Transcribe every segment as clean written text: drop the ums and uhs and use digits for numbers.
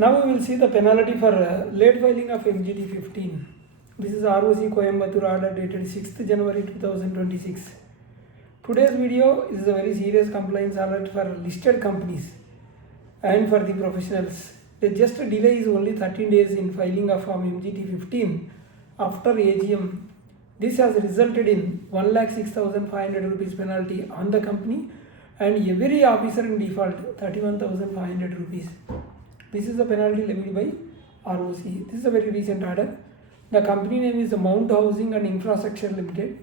Now we will see the penalty for late filing of MGT-15. This is ROC Coimbatore order dated 6th January 2026. Today's video is a very serious compliance alert for listed companies and for the professionals. The just delay is only 13 days in filing of Form MGT-15 after AGM. This has resulted in 1,06,500 rupees penalty on the company and every officer in default 31,500 rupees. This is the penalty levied by ROC. This is a very recent order. The company name is Mount Housing and Infrastructure Limited.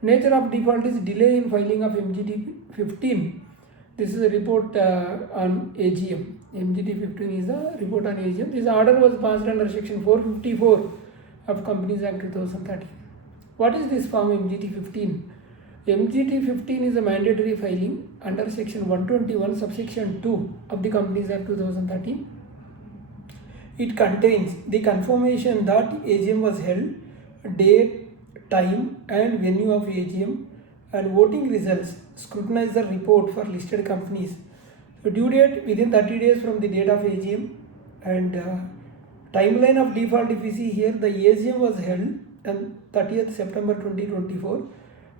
Nature of default is delay in filing of MGT-15. This is a report on AGM. MGT-15 is a report on AGM. This order was passed under section 454 of Companies Act 2013. What is this form MGT-15? MGT-15 is a mandatory filing under section 121 subsection 2 of the Companies Act 2013. It contains the confirmation that AGM was held, date, time and venue of AGM, and voting results, scrutinize the report for listed companies. So due date within 30 days from the date of AGM, and timeline of default, if you see here, the AGM was held on 30th September 2024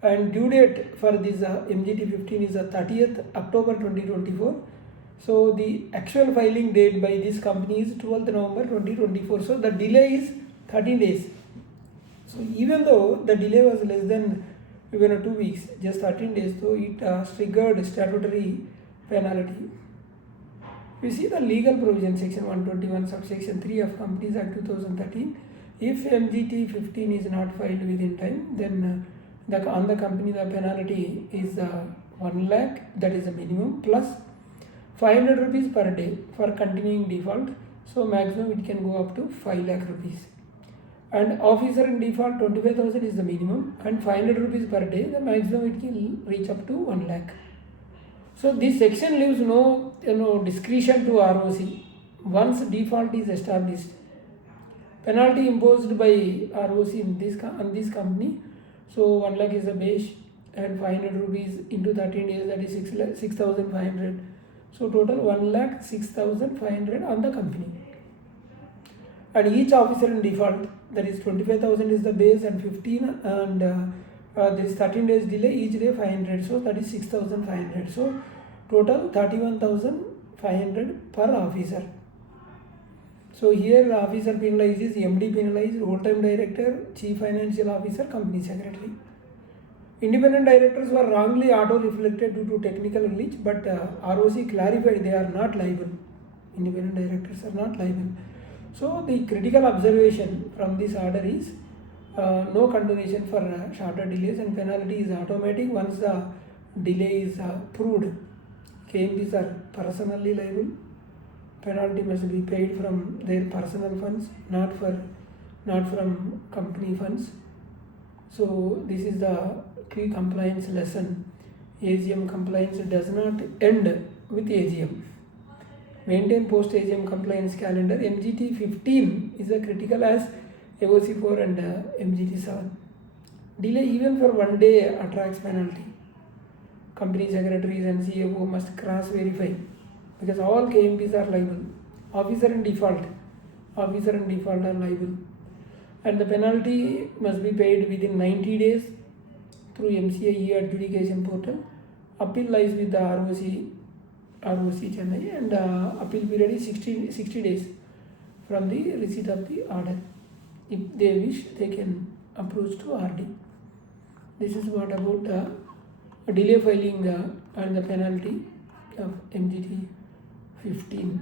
and due date for this MGT-15 is 30th October 2024. So the actual filing date by this company is 12th November 2024. So the delay is 13 days. So even though the delay was less than even 2 weeks, just 13 days, so it triggered statutory penalty. You see the legal provision section 121 subsection 3 of Companies Act 2013. If MGT-15 is not filed within time, then on the company the penalty is 1 lakh, that is a minimum, plus 500 rupees per day for continuing default. So maximum it can go up to 5 lakh rupees. And officer in default 25,000 is the minimum, and 500 rupees per day, the maximum it can reach up to 1 lakh. So this section leaves no discretion to ROC. Once default is established, penalty imposed by ROC on this company. So 1 lakh is the base and 500 rupees into 13 days, that is 6,500. So total 1,06,500 on the company. And each officer in default, that is 25,000 is the base and 15 and there is 13 days delay, each day 500. So that is 6,500. So total 31,500 per officer. So here officer penalized is MD penalized, whole-time director, chief financial officer, company secretary. Independent directors were wrongly auto-reflected due to technical glitch, but ROC clarified they are not liable. Independent directors are not liable. So the critical observation from this order is no continuation for shorter delays, and penalty is automatic once the delay is proved. KMPs are personally liable. Penalty must be paid from their personal funds, not from company funds. So this is the key compliance lesson. AGM compliance does not end with AGM. Maintain post-AGM compliance calendar. MGT-15 is as critical as AOC4 and MGT-7. Delay even for 1 day attracts penalty. Company secretaries and CFO must cross-verify, because all KMPs are liable. Officer in default are liable. And the penalty must be paid within 90 days through MCA adjudication portal. Appeal lies with the ROC Chennai, and appeal period is 60 days from the receipt of the order. If they wish, they can approach to RD. This is what about delay filing and the penalty of MGT-15.